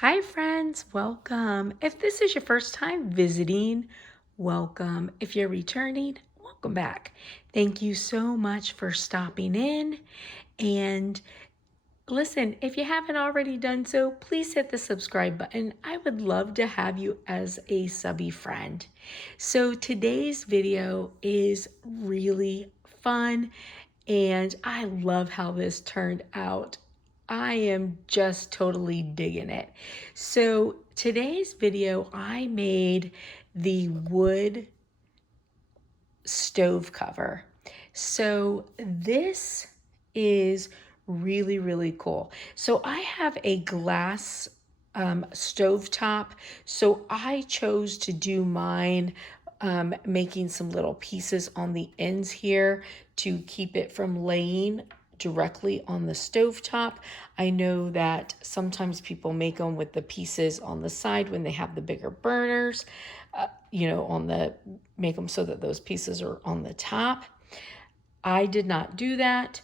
Hi friends, welcome. If this is your first time visiting, welcome. If you're returning, welcome back. Thank you so much for stopping in. And listen, if you haven't already done so, please hit the subscribe button. I would love to have you as a subby friend. So today's video is really fun and I love how this turned out. I am just totally digging it. So today's video, I made the wood stove cover. So this is really cool. So I have a glass stove top. So I chose to do mine making some little pieces on the ends here to keep it from laying directly on the stove top. I know that sometimes people make them with the pieces on the side when they have the bigger burners, make them so that those pieces are on the top. I did not do that.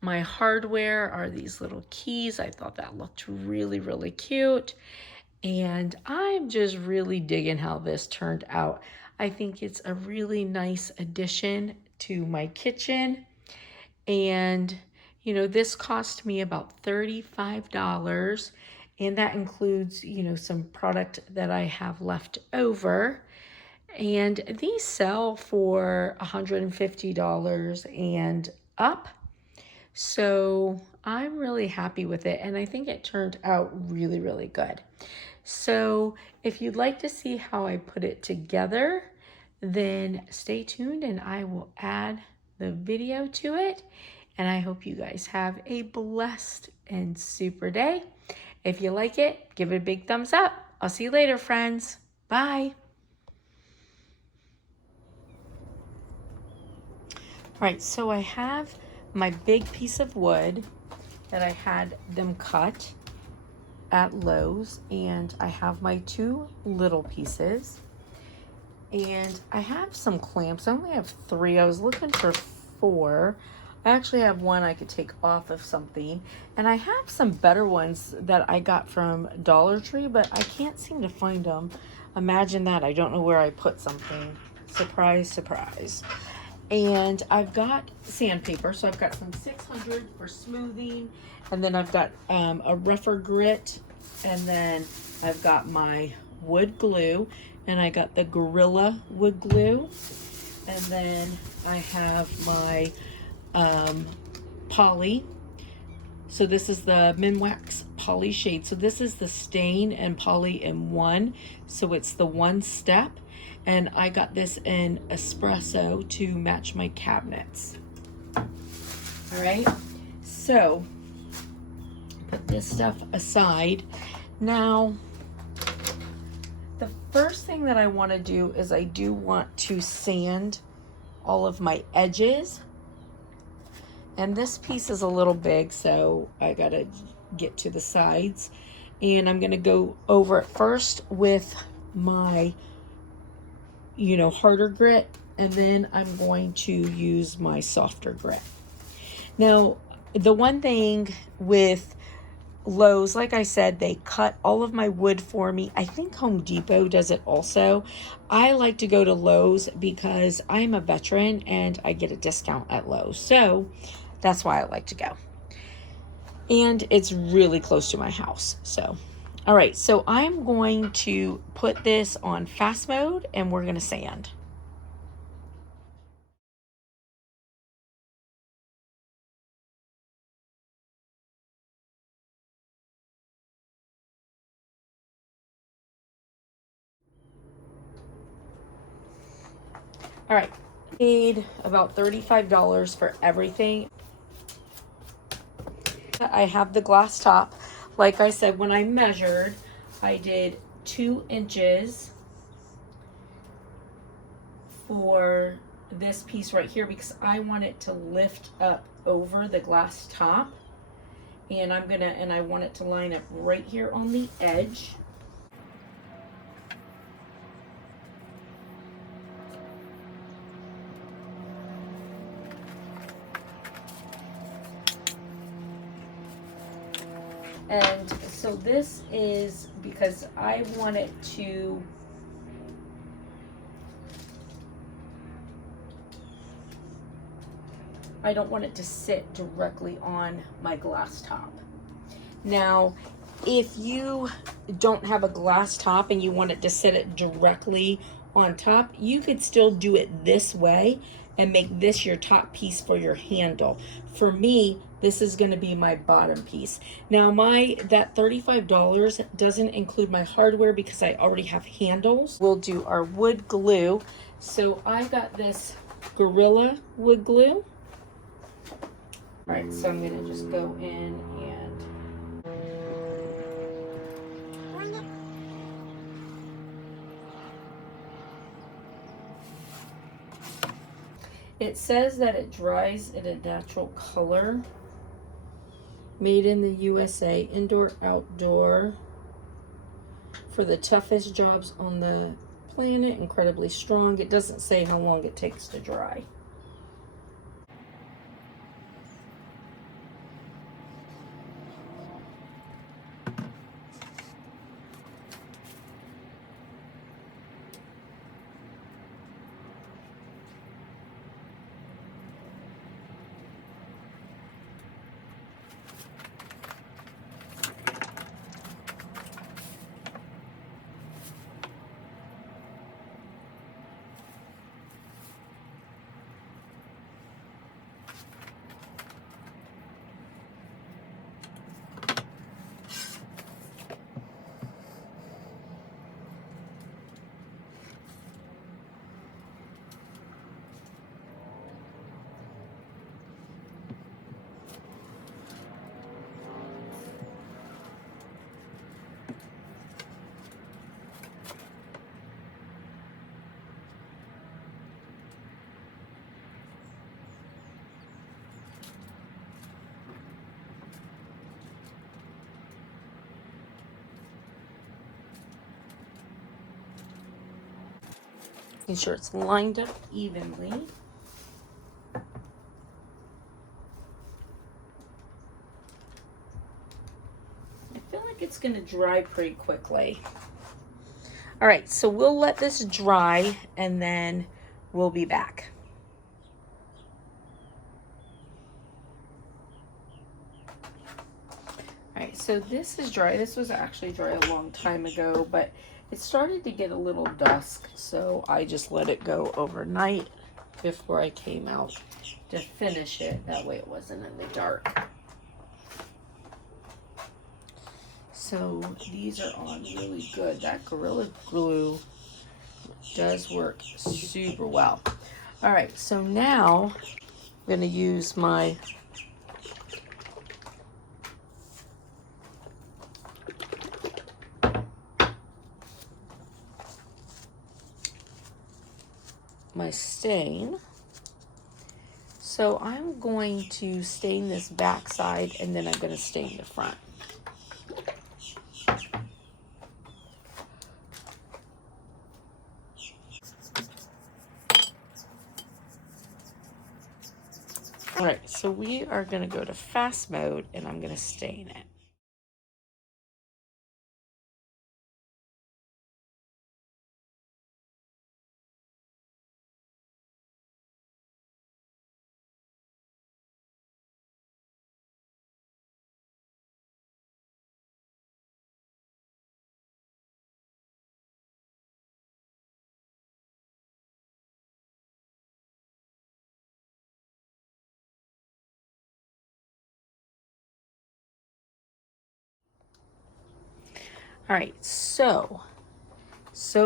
My hardware are these little keys. I thought that looked really cute. And I'm just really digging how this turned out. I think it's a really nice addition to my kitchen. And, this cost me about $35. And that includes, some product that I have left over. And these sell for $150 and up. So I'm really happy with it. And I think it turned out really good. So if you'd like to see how I put it together, then stay tuned and I will add the video to it. And I hope you guys have a blessed and super day. If you like it, give it a big thumbs up. I'll see you later, friends. Bye. All right, so I have my big piece of wood that I had them cut at Lowe's, and I have my two little pieces, and I have some clamps. I only have 3. I was looking for 4. I actually have one I could take off of something, and I have some better ones that I got from Dollar Tree, but I can't seem to find them. Imagine that. I don't know where I put something. Surprise. And I've got sandpaper, so I've got some 600 for smoothing, and then I've got a rougher grit, and then I've got my wood glue, and I got the Gorilla wood glue, and then I have my poly. So this is the Minwax poly shade. So this is the stain and poly in one, so it's the one step. And I got this in espresso to match my cabinets. All right, so put this stuff aside. Now, the first thing that I want to do is I do want to sand all of my edges. And this piece is a little big, so I gotta get to the sides. And I'm gonna go over it first with my harder grit, and then I'm going to use my softer grit. Now, the one thing with Lowe's, like I said, they cut all of my wood for me. I think Home Depot does it also. I like to go to Lowe's because I'm a veteran and I get a discount at Lowe's. So that's why I like to go. And it's really close to my house. So, all right, so I'm going to put this on fast mode and we're going to sand. All right, paid about $35 for everything. I have the glass top. Like I said, when I measured, I did 2 inches for this piece right here because I want it to lift up over the glass top. And I want it to line up right here on the edge. And so this is because I want it to, I don't want it to sit directly on my glass top. Now, if you don't have a glass top and you want it to sit it directly on top, you could still do it this way and make this your top piece for your handle. For me, this is going to be my bottom piece. Now that $35 doesn't include my hardware because I already have handles. We'll do our wood glue. So I got this Gorilla wood glue. All right, so I'm going to just go in and it says that it dries in a natural color. Made in the USA, indoor, outdoor. For the toughest jobs on the planet, incredibly strong. It doesn't say how long it takes to dry. Making sure it's lined up evenly. I feel like it's going to dry pretty quickly. All right, so we'll let this dry and then we'll be back. All right, so this is dry. This was actually dry a long time ago, but it started to get a little dusk, so I just let it go overnight before I came out to finish it. That way it wasn't in the dark. So these are on really good. That Gorilla Glue does work super well. All right, so now I'm going to use my stain. So I'm going to stain this back side and then I'm going to stain the front. All right, so we are going to go to fast mode and I'm going to stain it. All right, so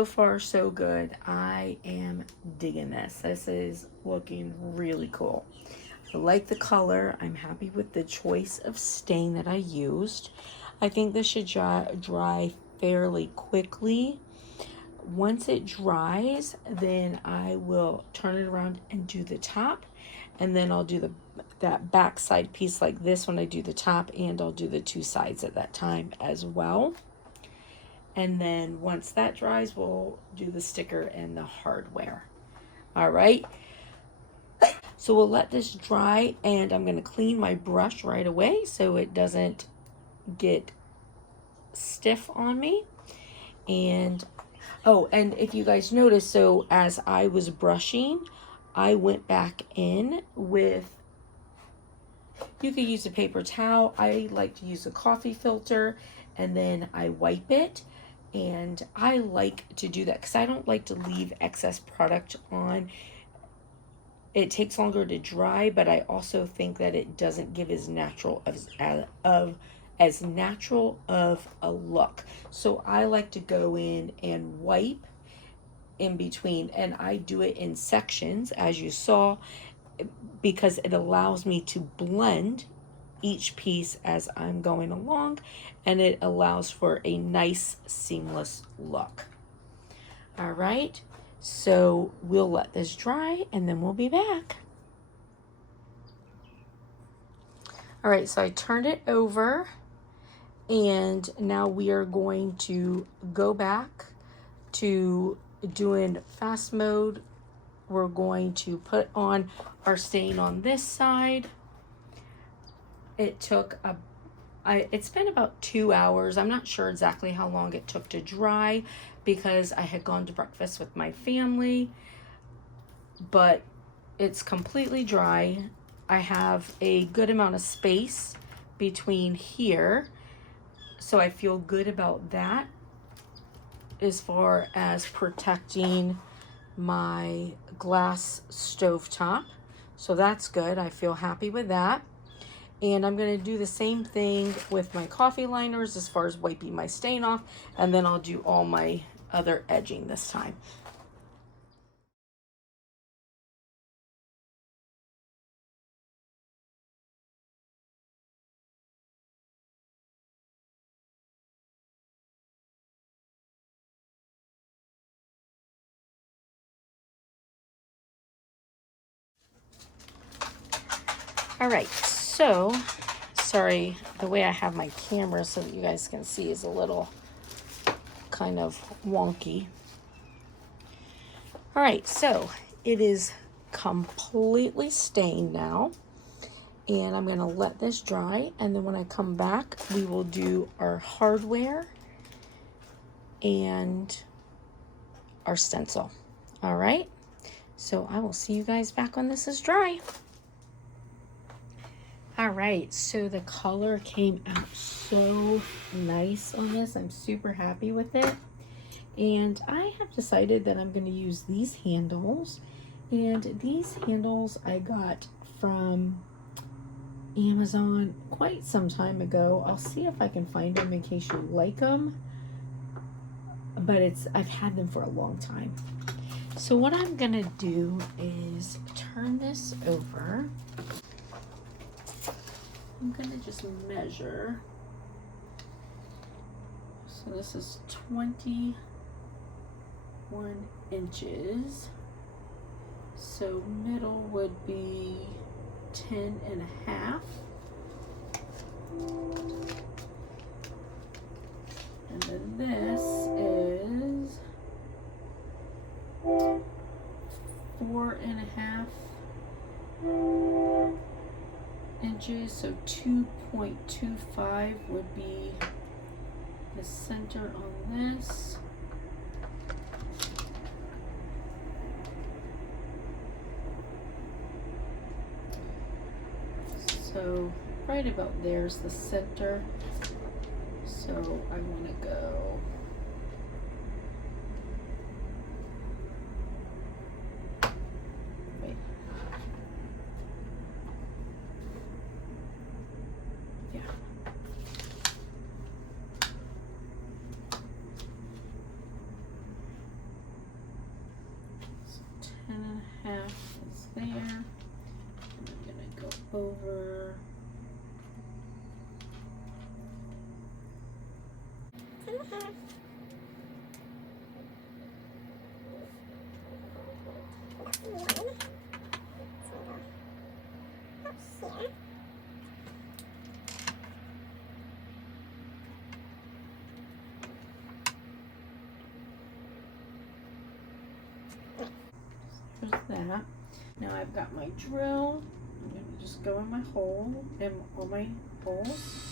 far so good. I am digging this. This is looking really cool. I like the color. I'm happy with the choice of stain that I used. I think this should dry fairly quickly. Once it dries, then I will turn it around and do the top, and then I'll do that back side piece like this when I do the top, and I'll do the two sides at that time as well. And then once that dries, we'll do the sticker and the hardware. All right. So we'll let this dry, and I'm going to clean my brush right away so it doesn't get stiff on me. And oh, and if you guys notice, so as I was brushing, I went back in with, you could use a paper towel. I like to use a coffee filter, and then I wipe it. And I like to do that because I don't like to leave excess product on. It takes longer to dry, but I also think that it doesn't give as natural as natural of a look. So I like to go in and wipe in between, and I do it in sections, as you saw, because it allows me to blend each piece as I'm going along, and it allows for a nice seamless look. All right, so we'll let this dry and then we'll be back. All right, so I turned it over, and now we are going to go back to doing fast mode. We're going to put on our stain on this side. It took it's been about 2 hours. I'm not sure exactly how long it took to dry because I had gone to breakfast with my family, but it's completely dry. I have a good amount of space between here, so I feel good about that as far as protecting my glass stovetop. So that's good. I feel happy with that. And I'm going to do the same thing with my coffee liners as far as wiping my stain off, and then I'll do all my other edging this time. All right, so sorry, the way I have my camera so that you guys can see is a little kind of wonky. All right, so it is completely stained now, and I'm going to let this dry, and then when I come back we will do our hardware and our stencil. All right, so I will see you guys back when this is dry. All right, so the color came out so nice on this. I'm super happy with it. And I have decided that I'm going to use these handles. And these handles I got from Amazon quite some time ago. I'll see if I can find them in case you like them. But I've had them for a long time. So what I'm going to do is turn this over. I'm going to just measure. So this is 21 inches. So middle would be 10 and a half. And then this is 4 and a half inches, so 2.25 would be the center on this. So right about there's the center. So I want to go over. There's that. Now I've got my drill. I'm going to just go in my hole and all my holes.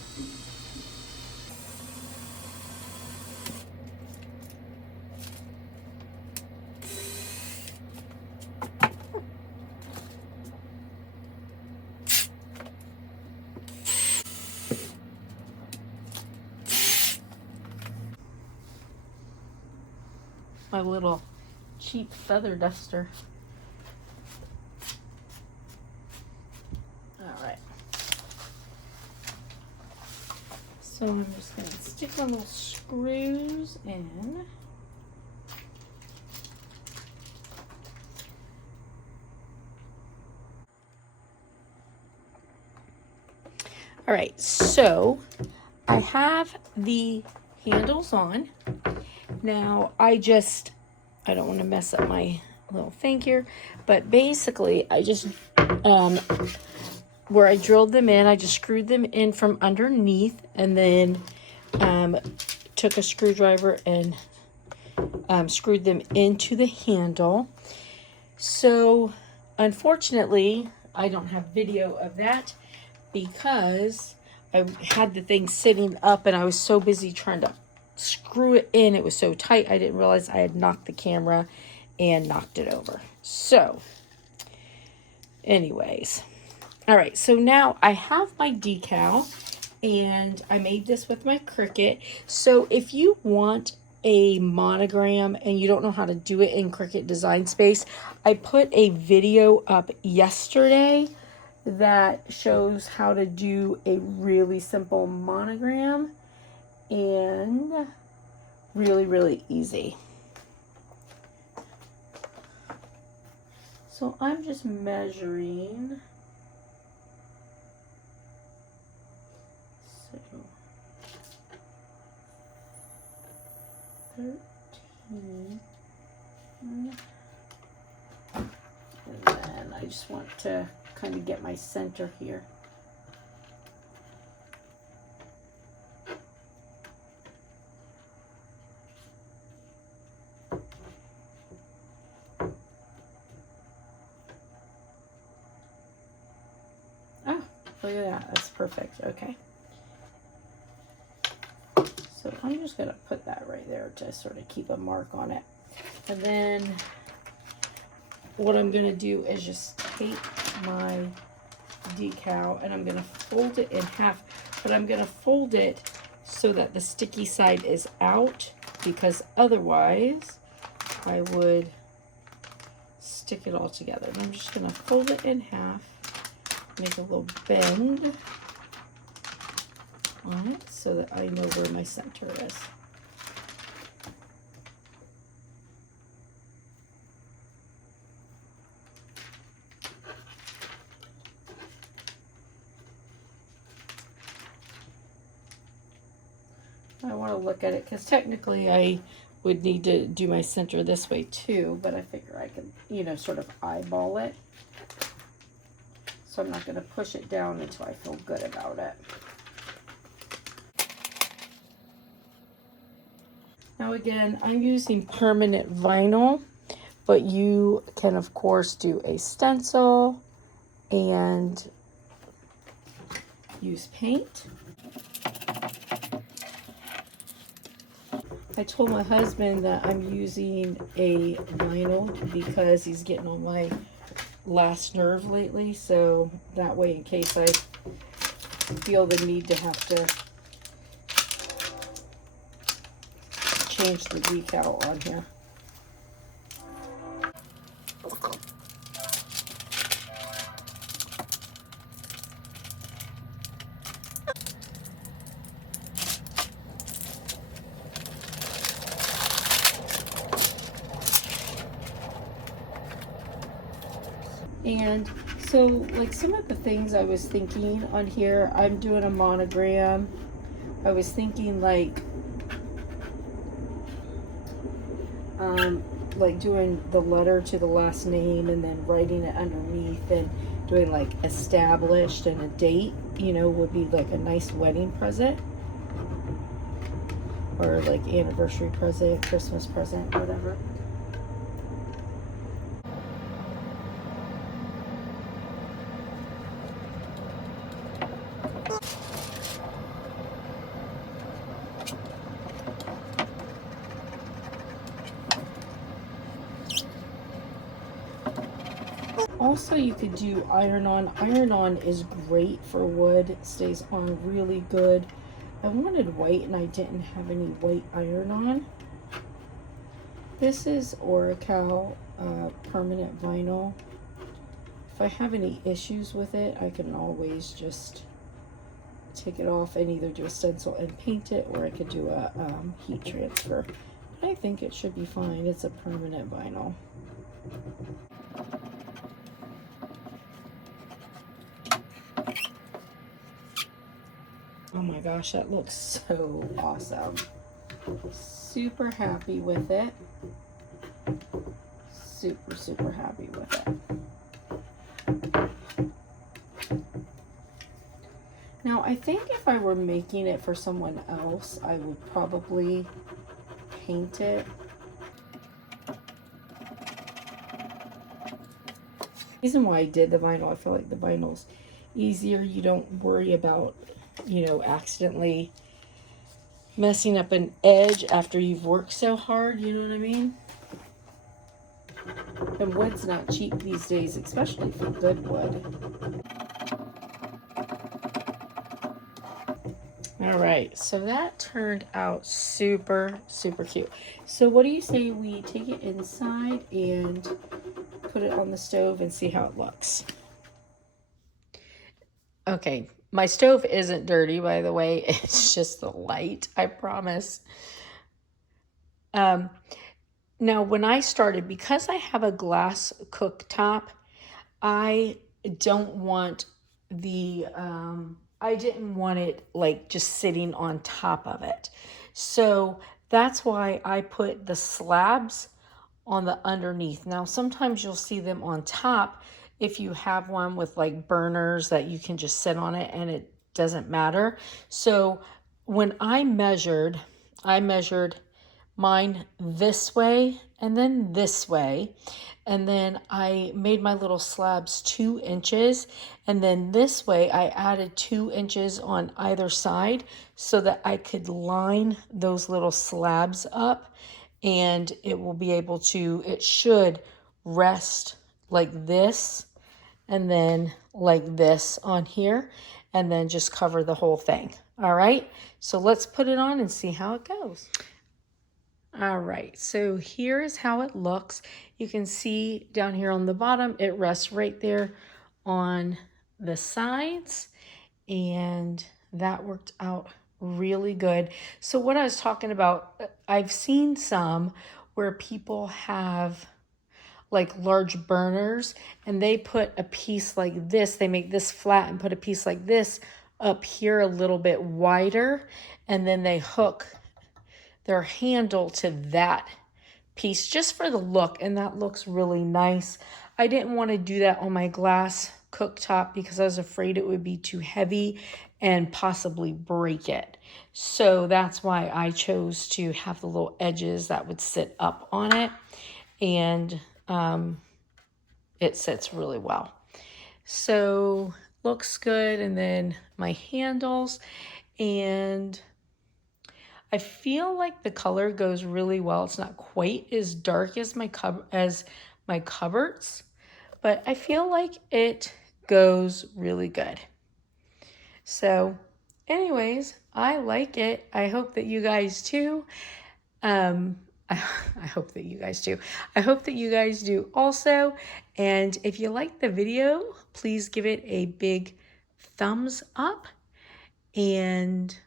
my little cheap feather duster. All right. So I'm just going to stick my little screws in. All right, so I have the handles on. Now I don't want to mess up my little thing here, but basically I just, where I drilled them in, I just screwed them in from underneath, and then took a screwdriver and screwed them into the handle. So unfortunately, I don't have video of that because I had the thing sitting up and I was so busy trying to screw it in. It was so tight, I didn't realize I had knocked the camera and knocked it over. So anyways, all right, so now I have my decal, and I made this with my Cricut. So if you want a monogram and you don't know how to do it in Cricut Design Space, I put a video up yesterday that shows how to do a really simple monogram, and really easy. So I'm just measuring. So 13. And then I just want to kind of get my center here. Oh, look at that. That's perfect. Okay. So I'm just going to put that right there to sort of keep a mark on it. And then what I'm going to do is just take my decal and I'm going to fold it in half, but I'm going to fold it so that the sticky side is out, because otherwise I would stick it all together. And I'm just going to fold it in half, make a little bend on it so that I know where my center is. I want to look at it because technically I would need to do my center this way too, but I figure I can, you know, sort of eyeball it. So I'm not going to push it down until I feel good about it. Now again, I'm using permanent vinyl, but you can of course do a stencil and use paint. I told my husband that I'm using a vinyl because he's getting on my last nerve lately, so that way in case I feel the need to have to change the decal on here. And so, like, some of the things I was thinking on here, I'm doing a monogram. I was thinking like doing the letter to the last name and then writing it underneath and doing like established and a date, you know, would be like a nice wedding present or like anniversary present, Christmas present, whatever. Also, you could do iron-on. Iron-on is great for wood. It stays on really good. I wanted white and I didn't have any white iron-on. This is Decal permanent vinyl. If I have any issues with it, I can always just take it off and either do a stencil and paint it, or I could do a heat transfer. But I think it should be fine. It's a permanent vinyl. Oh my gosh, that looks so awesome. Super happy with it. Super happy with it. Now, I think if I were making it for someone else, I would probably paint it. The reason why I did the vinyl, I feel like the vinyl's easier. You don't worry about, you know, accidentally messing up an edge after you've worked so hard, you know what I mean? And wood's not cheap these days, especially for good wood. All right, so that turned out super cute. So what do you say we take it inside and put it on the stove and see how it looks? Okay, my stove isn't dirty, by the way. It's just the light, I promise. Now, when I started, because I have a glass cooktop, I don't want the, I didn't want it like just sitting on top of it. So that's why I put the slabs on the underneath. Now, sometimes you'll see them on top if you have one with like burners that you can just sit on it and it doesn't matter. So when I measured mine this way and then this way, and then I made my little slabs 2 inches, and then this way I added 2 inches on either side so that I could line those little slabs up, and it will be able to, it should rest like this and then like this on here, and then just cover the whole thing. All right, so let's put it on and see how it goes. All right, so here's how it looks. You can see down here on the bottom, it rests right there on the sides, and that worked out really good. So what I was talking about, I've seen some where people have like large burners and they put a piece like this, they make this flat and put a piece like this up here a little bit wider, and then they hook their handle to that piece just for the look, and that looks really nice. I didn't want to do that on my glass cooktop because I was afraid it would be too heavy and possibly break it. So that's why I chose to have the little edges that would sit up on it, and it sits really well. So looks good. And then my handles, and I feel like the color goes really well. It's not quite as dark as my cupboards, but I feel like it goes really good. So anyways, I like it. I hope that you guys too. I hope that you guys do. I hope that you guys do also. And if you like the video, please give it a big thumbs up, and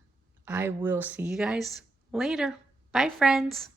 I will see you guys later. Bye, friends.